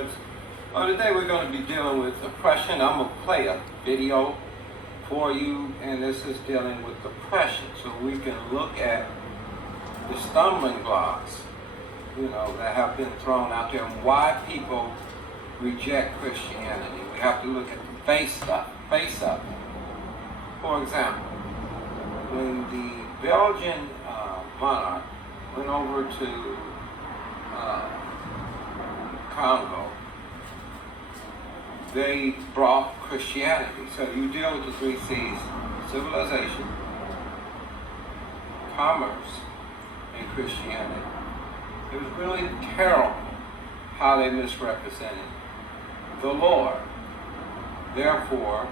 Friends. Today we're going to be dealing with oppression. I'm going to play a video for you, and this is dealing with oppression, so we can look at the stumbling blocks, that have been thrown out there and why people reject Christianity. We have to look at the face of it. For example, when the Belgian monarch went over to Congo, they brought Christianity. So you deal with the three C's: civilization, commerce, and Christianity. It was really terrible how they misrepresented the Lord. Therefore,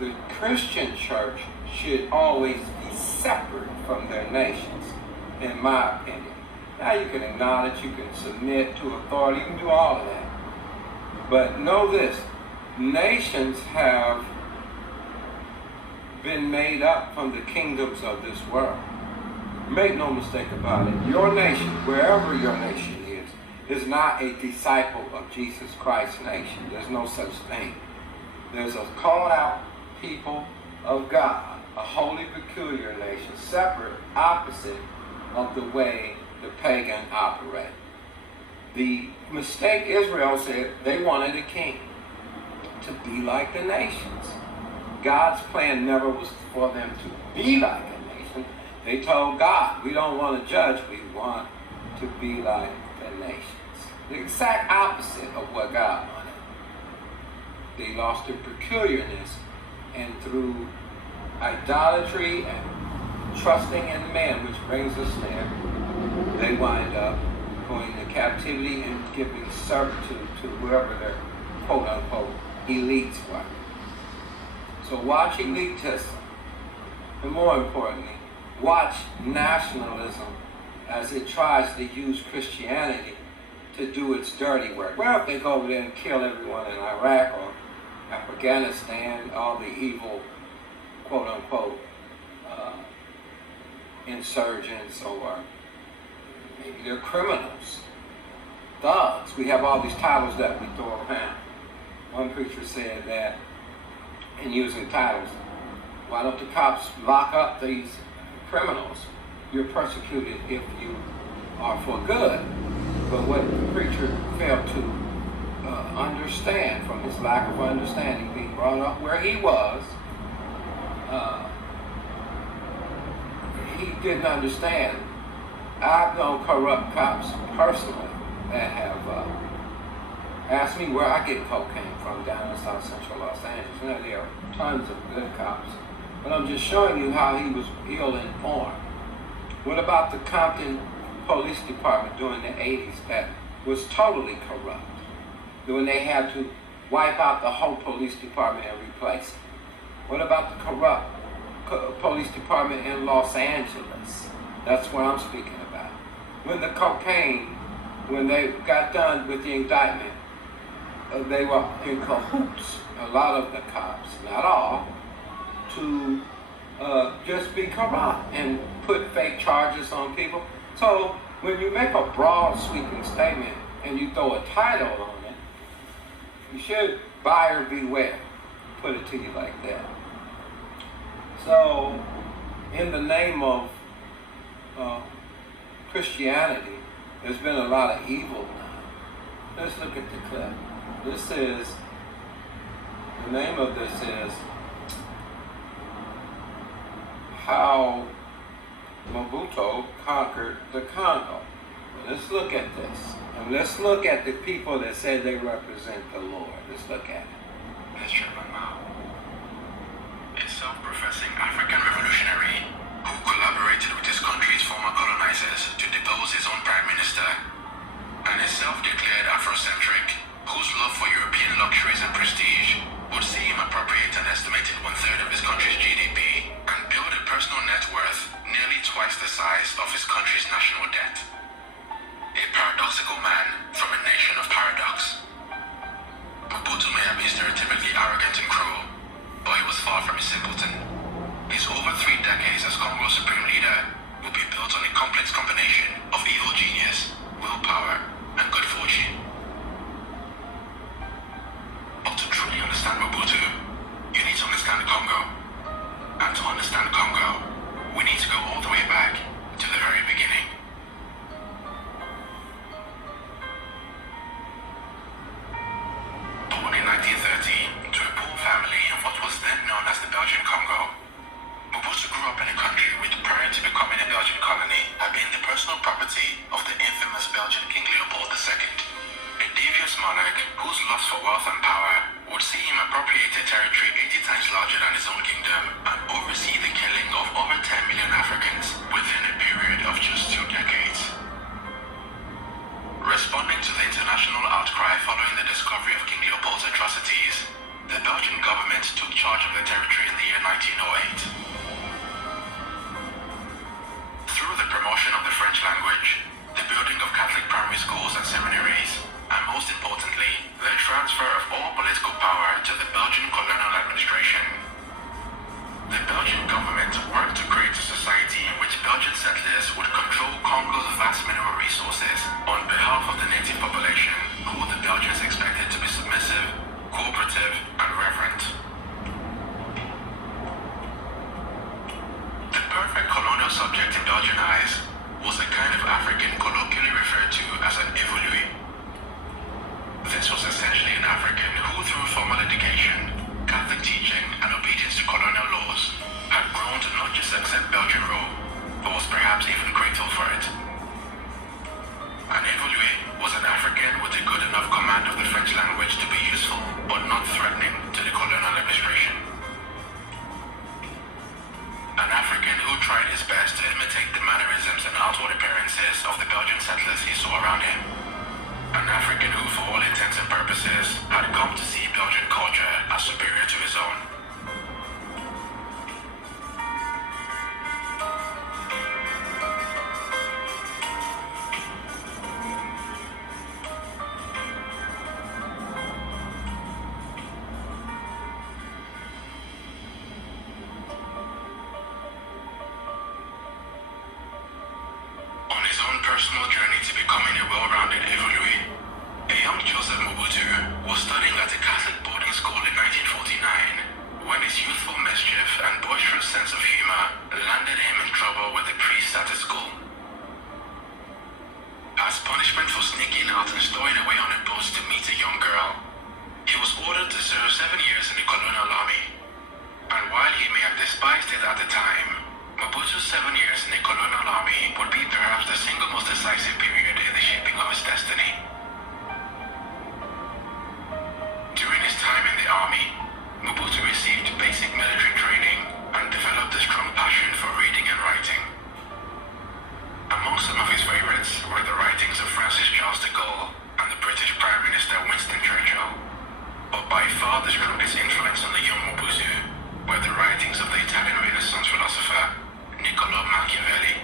the Christian church should always be separate from their nations, in my opinion. Now you can acknowledge, you can submit to authority, you can do all of that. But know this, nations have been made up from the kingdoms of this world. Make no mistake about it, your nation, wherever your nation is not a disciple of Jesus Christ's nation. There's no such thing. There's a called out people of God, a holy peculiar nation, separate, opposite of the way the pagan operate. The mistake Israel said, they wanted a king to be like the nations. God's plan never was for them to be like a nation. They told God, we don't want to judge, we want to be like the nations. The exact opposite of what God wanted. They lost their peculiarness, and through idolatry and trusting in man, which brings us there, they wind up going into captivity and giving servitude to whoever their quote-unquote elites were. So watch elitism, and more importantly, watch nationalism as it tries to use Christianity to do its dirty work. Well, if they go over there and kill everyone in Iraq or Afghanistan, all the evil, quote-unquote, insurgents, or maybe they're criminals, thugs. We have all these titles that we throw around. One preacher said that, in using titles, why don't the cops lock up these criminals? You're persecuted if you are for good. But what the preacher failed to understand, from his lack of understanding, being brought up where he was, he didn't understand. I've known corrupt cops personally that have asked me where I get cocaine from down in South Central Los Angeles. There are tons of good cops. But I'm just showing you how he was ill-informed. What about the Compton Police Department during the 80s that was totally corrupt? When they had to wipe out the whole police department and replace it. What about the corrupt police department in Los Angeles? That's what I'm speaking about. When the cocaine, when they got done with the indictment, they were in cahoots, a lot of the cops, not all, to just be corrupt and put fake charges on people. So when you make a broad sweeping statement and you throw a title on it, you should buyer beware, put it to you like that. So in the name of Christianity, there's been a lot of evil now. Let's look at the clip. This is, the name of this is How Mobutu Conquered the Congo. Well, let's look at this. And let's look at the people that say they represent the Lord. Let's look at it. Mr. Mao, a self-professing African revolutionary who collaborated with his country's former colonizers to depose his own prime minister, and a self-declared Afrocentric whose love for European luxuries and prestige would see him appropriate an estimated one-third of his country's GDP and build a personal net worth nearly twice the size of his country's national debt. A paradoxical man from a nation of paradox. Mobutu may have been stereotypically arrogant and cruel, but he was far from a simpleton. His over 3 decades as Congo's supreme leader will be built on a complex combination of evil genius, willpower, and good fortune. in 1930 to a poor family in what was then known as the Belgian Congo. Mobutu grew up in a country which, prior to becoming a Belgian colony, had been the personal property of the infamous Belgian King Leopold II, a devious monarch whose lust for wealth and power would see him appropriate a territory 80 times larger than his own kingdom and oversee the killing of over 10 million Africans within a period of just 2 decades. Responding to the international outcry following the discovery of King Leopold's atrocities, the Belgian government took charge of the territory in the year 1908. Through the promotion of the French language, the building of Catholic primary schools and seminaries, and most importantly, the transfer of all political power to the Belgian colonial administration, the Belgian government worked to create a society in which Belgian settlers would control Congo's vast mineral resources on behalf of the native population, who the Belgians expected to be submissive, cooperative, and reverent. The perfect colonial subject in Belgian eyes was a kind of African colloquially referred to as an évolué. This was essentially an African who, through formal education, Catholic teaching, and obedience to colonial laws, had grown to not just accept Belgian rule, but was perhaps even grateful for it. An évolué was an African with a good enough command of the French language to be useful, but not threatening to the colonial administration. An African who tried his best to imitate the mannerisms and outward appearances of the Belgian settlers he saw around him. An African who, for all intents and purposes, had come to see Belgian culture as superior to his own. On his own personal journey to becoming a well-rounded évolué, a young Joseph Mobutu was studying at a Catholic boarding school in 1949 when his youthful mischief and boisterous sense of humor landed him in trouble with the priests at his school. As punishment for sneaking out and stowing away on a boat to meet a young girl, he was ordered to serve 7 years in the colonial army. And while he may have despised it at the time, Mobutu's 7 years in the colonial army would be perhaps the single most decisive period in the shaping of his destiny. During his time in the army, Mobutu received basic military training and developed a strong passion for reading and writing. Among some of his favorites were the writings of Francis Charles de Gaulle and the British Prime Minister Winston Churchill. But by far the strongest influence on the young Mobutu were the writings of the Italian Renaissance philosopher Niccolò Machiavelli.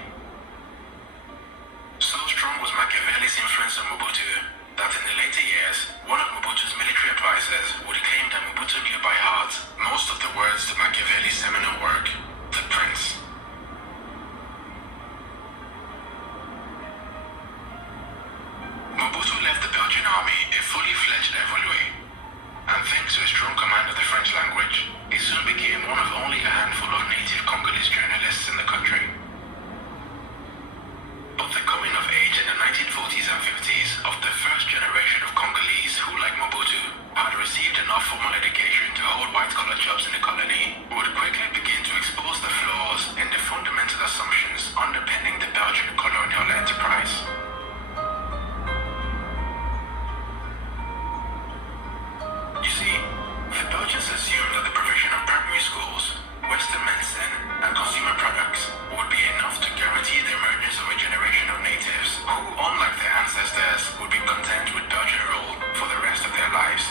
So strong was Machiavelli's influence on Mobutu that in the later years, one of Mobutu's military advisors would claim that Mobutu knew by heart most of the words to Machiavelli's seminal work, The Prince. Mobutu left the Belgian army a fully fledged évolué, and thanks to a strong command of the French language, he soon became one of only a handful of native Congolese journalists in the country. But the coming of age in the 1940s and 50s of the first generation of Congolese who, like Mobutu, had received enough formal education to hold white-collar jobs in the colony would quickly begin to expose the flaws in the fundamental assumptions underpinning the Belgian colonial enterprise. You see, the Belgians assumed that the provision of primary schools, Western medicine, and consumer products would be enough to guarantee the emergence of a generation of natives who, unlike their ancestors, would be content with Belgian rule for the rest of their lives.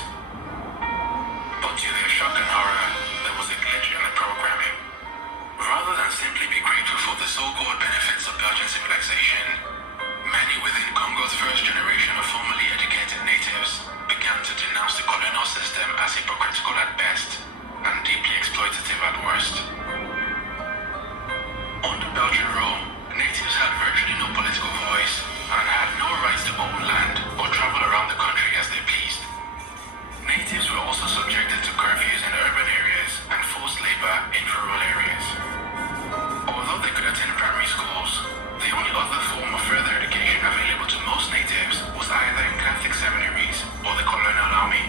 But to their shock and horror, there was a glitch in the programming. Rather than simply be grateful for the so-called benefits of Belgian civilization, many within Congo's first generation of formally educated natives began to denounce the colonial system as hypocritical at best and deeply exploitative at worst. Under Belgian rule, natives had virtually no political voice and had no rights to own land or travel around the country as they pleased. Natives were also subjected to curfews in urban areas and forced labor in rural areas. Although they could attend primary schools, the only other form of further education available to most natives was either in Catholic seminaries or the colonial army.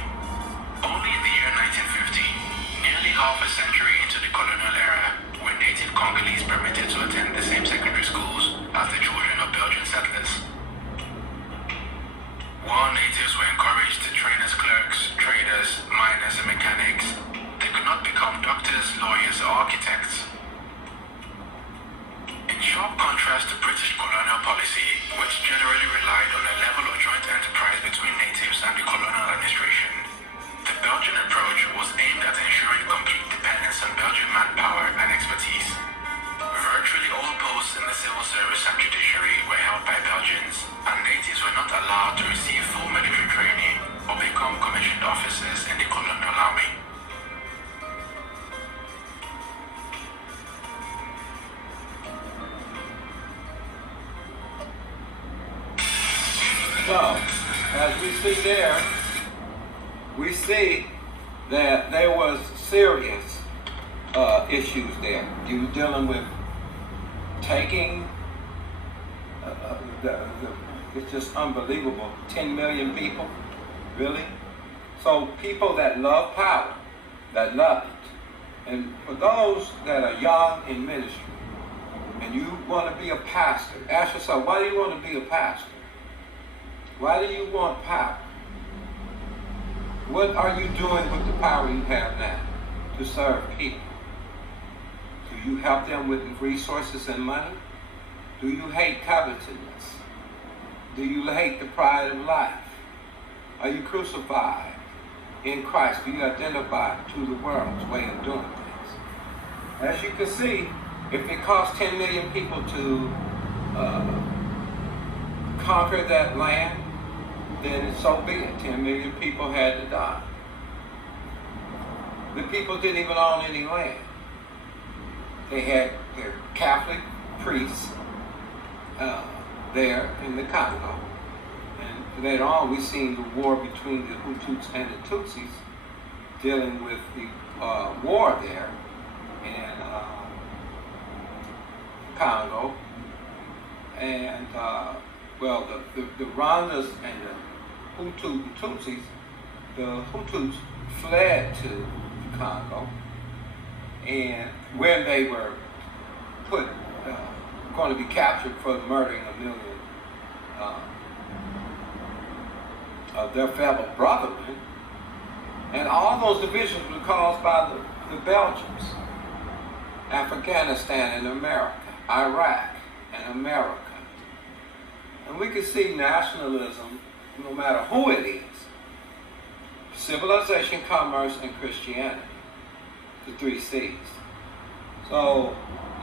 as we see there, we see that there was serious issues there. You were dealing with taking, it's just unbelievable, 10 million people, really? So people that love power, that love it. And for those that are young in ministry, and you want to be a pastor, ask yourself, why do you want to be a pastor? Why do you want power? What are you doing with the power you have now to serve people? Do you help them with resources and money? Do you hate covetousness? Do you hate the pride of life? Are you crucified in Christ? Do you identify to the world's way of doing things? As you can see, if it costs 10 million people to conquer that land, then so be it. 10 million people had to die. The people didn't even own any land. They had their Catholic priests there in the Congo. And later on, we've seen the war between the Hutus and the Tutsis, dealing with the war there in Congo. And, the Rwandas and the Tutsis, the Hutus fled to Congo, and when they were going to be captured for murdering 1 million of their fellow brethren, and all those divisions were caused by the Belgians, Afghanistan and America, Iraq and America. And we can see nationalism, no matter who it is, civilization, commerce, and Christianity, the 3 C's. So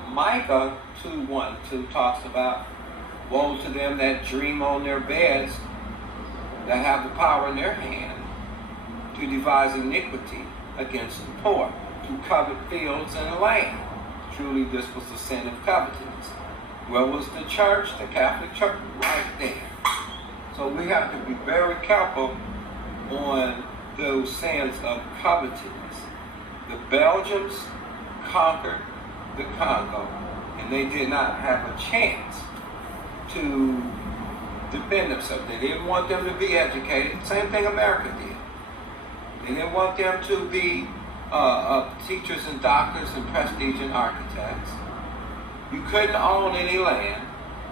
Micah 2:1-2 talks about, woe to them that dream on their beds, that have the power in their hand to devise iniquity against the poor, to covet fields and land. Truly this was the sin of covetousness. Where was the church, the Catholic Church? Right there. So we have to be very careful on those sins of covetousness. The Belgians conquered the Congo, and they did not have a chance to defend themselves. They didn't want them to be educated. Same thing America did. They didn't want them to be teachers and doctors and prestige and architects. You couldn't own any land.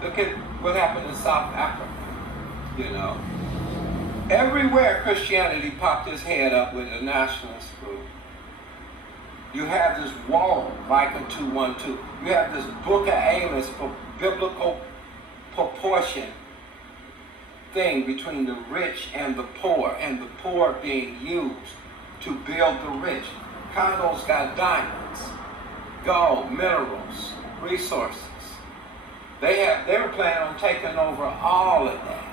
Look at what happened in South Africa, you know. Everywhere Christianity popped its head up with a nationalist group, you have this wall, Micah 2:1-2. You have this book of Amos for biblical proportion thing between the rich and the poor being used to build the rich. Congo's got diamonds, gold, minerals, resources. They were planning on taking over all of that.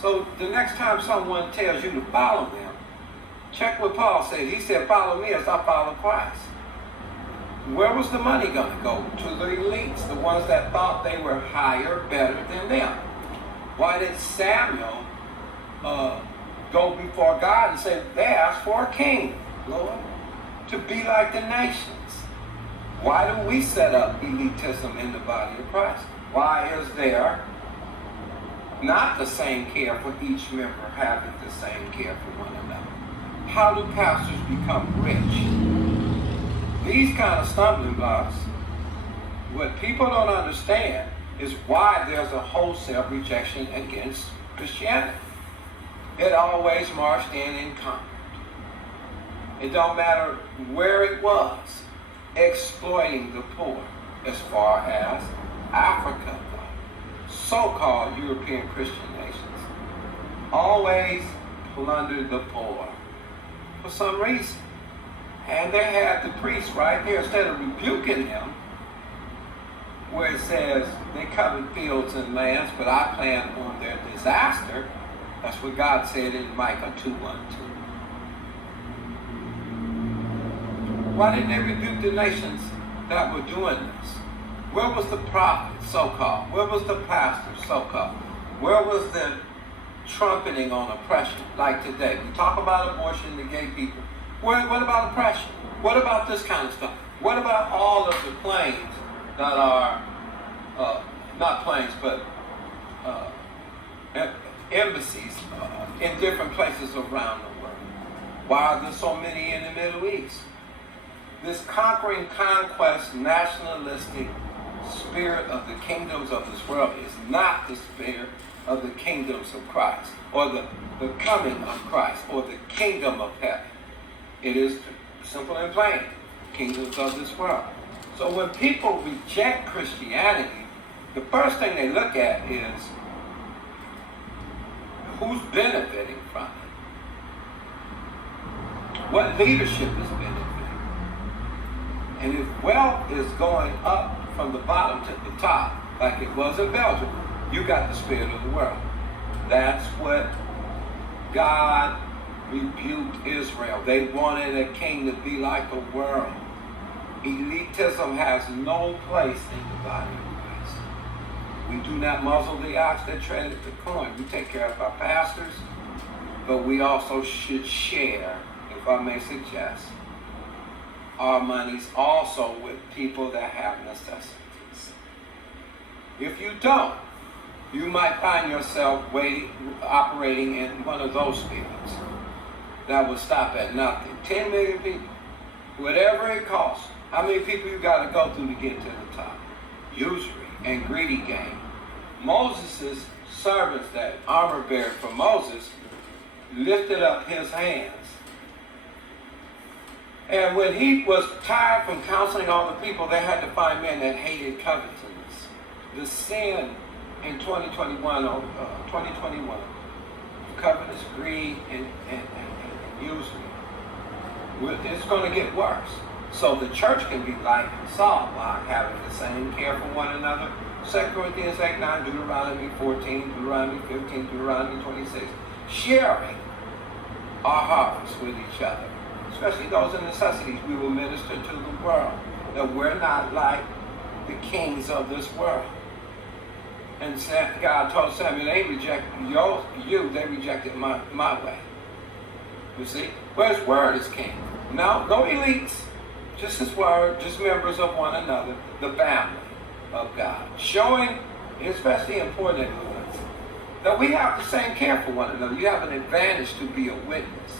So the next time someone tells you to follow them, check what Paul said. He said, follow me as I follow Christ. Where was the money going to go? To the elites, the ones that thought they were higher, better than them. Why did Samuel go before God and say, they asked for a king, Lord, to be like the nations? Why do we set up elitism in the body of Christ? Why is there not the same care for each member having the same care for one another? How do pastors become rich? These kind of stumbling blocks, what people don't understand is why there's a wholesale rejection against Christianity. It always marched in and conquered. It don't matter where it was, exploiting the poor, as far as Africa, so-called European Christian nations, always plundered the poor for some reason. And they had the priest right there, instead of rebuking him, where it says they covered fields and lands, but I plan on their disaster. That's what God said in Micah 2:1-2. Why didn't they rebuke the nations that were doing this? Where was the prophet, so-called? Where was the pastor, so-called? Where was the trumpeting on oppression, like today. We talk about abortion, the gay people. What about oppression? What about this kind of stuff? What about all of the planes that are, not planes, but embassies in different places around the world? Why are there so many in the Middle East? This conquering, conquest, nationalistic spirit of the kingdoms of this world is not the spirit of the kingdoms of Christ, or the coming of Christ, or the kingdom of heaven. It is simple and plain, kingdoms of this world. So when people reject Christianity, the first thing they look at is who's benefiting from it. What leadership is benefiting. And if wealth is going up from the bottom to the top, like it was in Belgium, you got the spirit of the world. That's what God rebuked Israel. They wanted a king to be like the world. Elitism has no place in the body of Christ. We do not muzzle the ox that treadeth the corn. We take care of our pastors, but we also should share, if I may suggest, our monies also with people that have necessities. If you don't, you might find yourself operating in one of those spirits that will stop at nothing. 10 million people, whatever it costs. How many people you got to go through to get to the top? Usury and greedy game. Moses' servants, that armor bearer for Moses, lifted up his hands. And when he was tired from counseling all the people, they had to find men that hated covetousness. The sin in 2021, covetous, greed, and usury. It's going to get worse. So the church can be light and salt while having the same care for one another. 2 Corinthians 8:9, Deuteronomy 14, Deuteronomy 15, Deuteronomy 26. Sharing our harvest with each other. Especially those in necessities, we will minister to the world. That we're not like the kings of this world. And God told Samuel, they rejected you, they rejected my way. You see? Well, his word is king. No elites. Just his word, just members of one another, the family of God. Showing, especially in poor neighborhoods, that we have the same care for one another. You have an advantage to be a witness.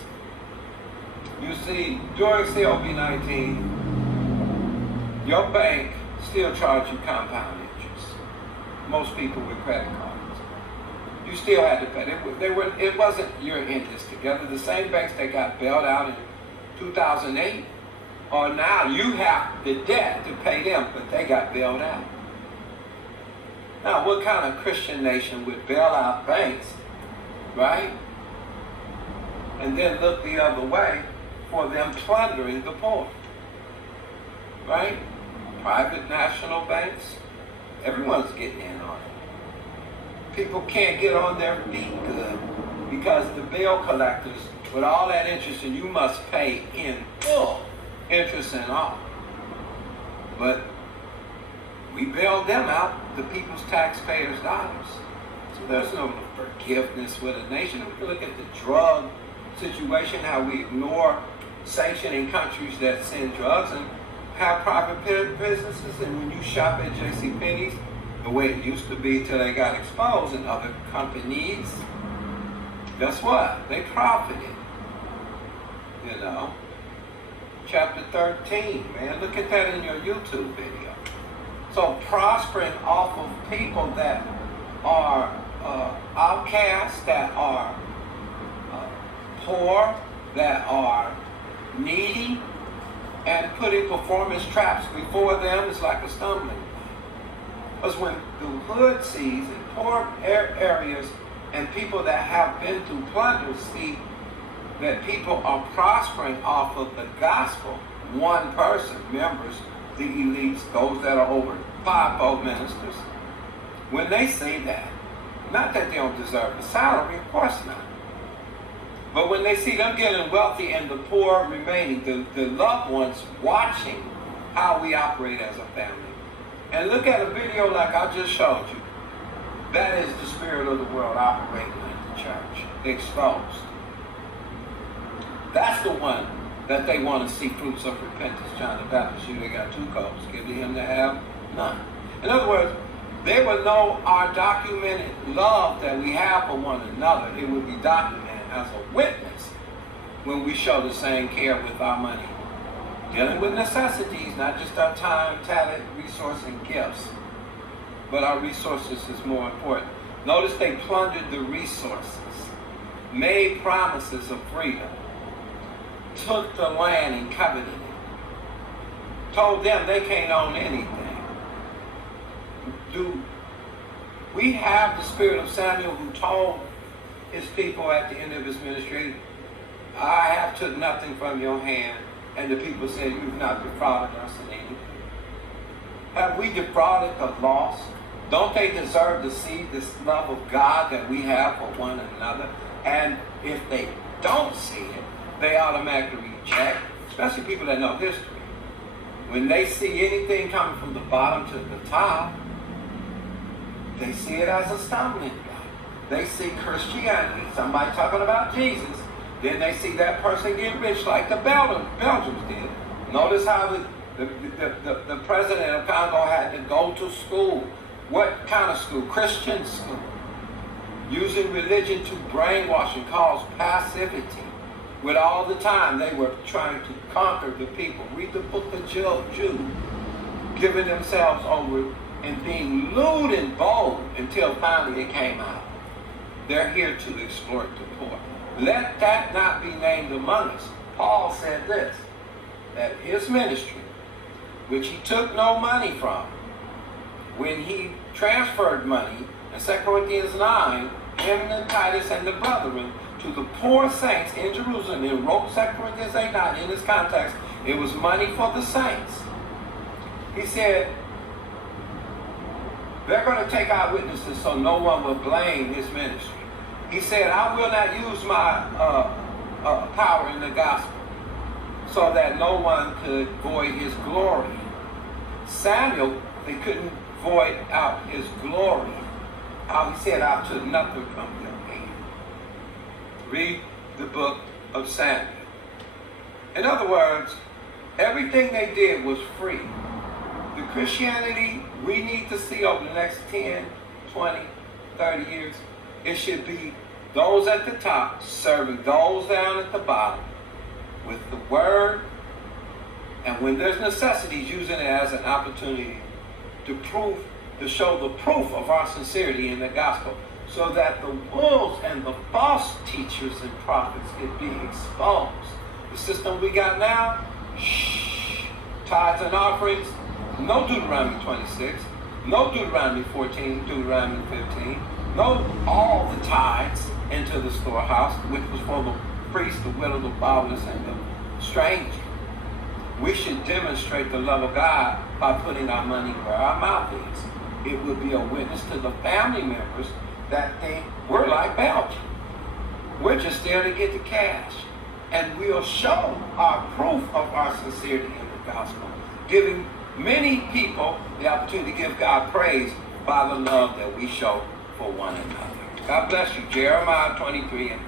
You see, during COVID-19, your bank still charged you compound interest. Most people with credit cards. You still had to pay. It wasn't you're in this together. The same banks that got bailed out in 2008 are now you have the debt to pay them, but they got bailed out. Now, what kind of Christian nation would bail out banks, right? And then look the other way for them plundering the poor, right? Private national banks, everyone's getting in on it. People can't get on their feet good because the bill collectors, with all that interest, and you must pay in full interest and all. But we bailed them out, the people's taxpayers' dollars. So there's no forgiveness with a nation. We can look at the drug situation, how we ignore sanctioning countries that send drugs and have private businesses. And when you shop at JCPenney's, the way it used to be till they got exposed and other companies, guess what? They profited. You know? Chapter 13, man. Look at that in your YouTube video. So prospering off of people that are outcasts, that are poor, that are needy, and putting performance traps before them is like a stumbling block. Because when the hood sees in poor areas and people that have been through plunder see that people are prospering off of the gospel, one person, members, the elites, those that are over fivefold ministers, when they see that, not that they don't deserve the salary, of course not, but when they see them getting wealthy and the poor remaining, the loved ones watching how we operate as a family, and look at a video like I just showed you, that is the spirit of the world operating in the church. church exposed. That's the one that they want to see fruits of repentance. John the Baptist, they got 2 coats. Give to him to have none. In other words, they will know our documented love that we have for one another. It will be documented as a witness when we show the same care with our money. Dealing with necessities, not just our time, talent, resource, and gifts, but our resources is more important. Notice they plundered the resources, made promises of freedom, took the land and coveted it, told them they can't own anything. Do we have the spirit of Samuel who told his people at the end of his ministry, I have took nothing from your hand, and the people said, you've not defrauded us in anything? Have we defrauded the lost? Don't they deserve to see this love of God that we have for one another? And if they don't see it, they automatically reject, especially people that know history. When they see anything coming from the bottom to the top, they see it as a stumbling block. They see Christianity, somebody talking about Jesus, then they see that person get rich like the Belgians did. Notice how the president of Congo had to go to school. What kind of school? Christian school. Using religion to brainwash and cause passivity. With all the time they were trying to conquer the people. Read the book of Jude. Giving themselves over and being lewd and bold until finally it came out. They're here to exploit the poor. Let that not be named among us. Paul said this, that his ministry, which he took no money from, when he transferred money in 2 Corinthians 9, him and Titus and the brethren, to the poor saints in Jerusalem, and wrote 2 Corinthians 8:9 in this context, it was money for the saints. He said, they're going to take our witnesses so no one will blame his ministry. He said, I will not use my power in the gospel so that no one could void his glory. Samuel, they couldn't void out his glory. How he said, I took nothing from your hand. Read the book of Samuel. In other words, everything they did was free. The Christianity we need to see over the next 10, 20, 30 years, it should be those at the top serving those down at the bottom with the word, and when there's necessities, using it as an opportunity to show the proof of our sincerity in the gospel, so that the wolves and the false teachers and prophets could be exposed. The system we got now, tithes and offerings, no Deuteronomy 26, no Deuteronomy 14, Deuteronomy 15, no all the tithes into the storehouse, which was for the priest, the widow, the fatherless, and the stranger. We should demonstrate the love of God by putting our money where our mouth is. It would be a witness to the family members that we're like Belgium. We're just there to get the cash. And we'll show our proof of our sincerity in the gospel, giving many people the opportunity to give God praise by the love that we show for one another. God bless you. Jeremiah 23:3.